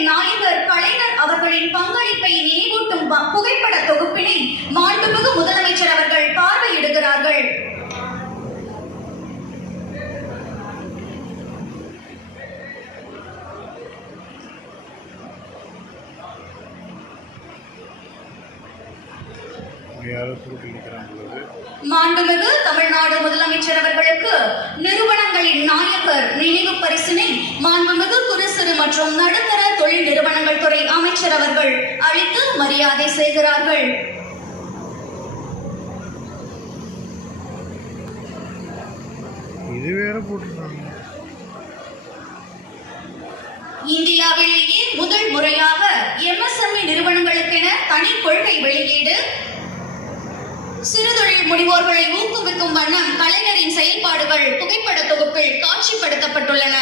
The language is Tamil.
திருநாடுகளின் நாயகர் கலைஞர் அவர்களின் பங்களிப்பை நினைவூட்டும் புகைப்பட தொகுப்பினை மாண்புமிகு முதலமைச்சர் அவர்கள் பார்வையிடுகிறார்கள். மாண்புமிகு தமிழ்நாடு முதலமைச்சர் அவர்களுக்கு நிறுவனங்களின் நாயகர் நினைவு பரிசினை மாண்புமிகு குறு சிறு மற்றும் நடுத்தர தொழில் நிறுவனங்கள் துறை அமைச்சர் அவர்கள் அளித்து மரியாதை செய்கிறார்கள். இந்தியாவிலேயே முதல் முறையாக MSME நிறுவனங்களுக்கென தனி கொள்கை வெளியீடு, சிறுதொழில் முனைவோர்களை ஊக்குவிக்கும் வண்ணம் கலைஞரின் செயல்பாடுகள் புகைப்பட தொகுப்பில் காட்சிப்படுத்தப்பட்டுள்ளன.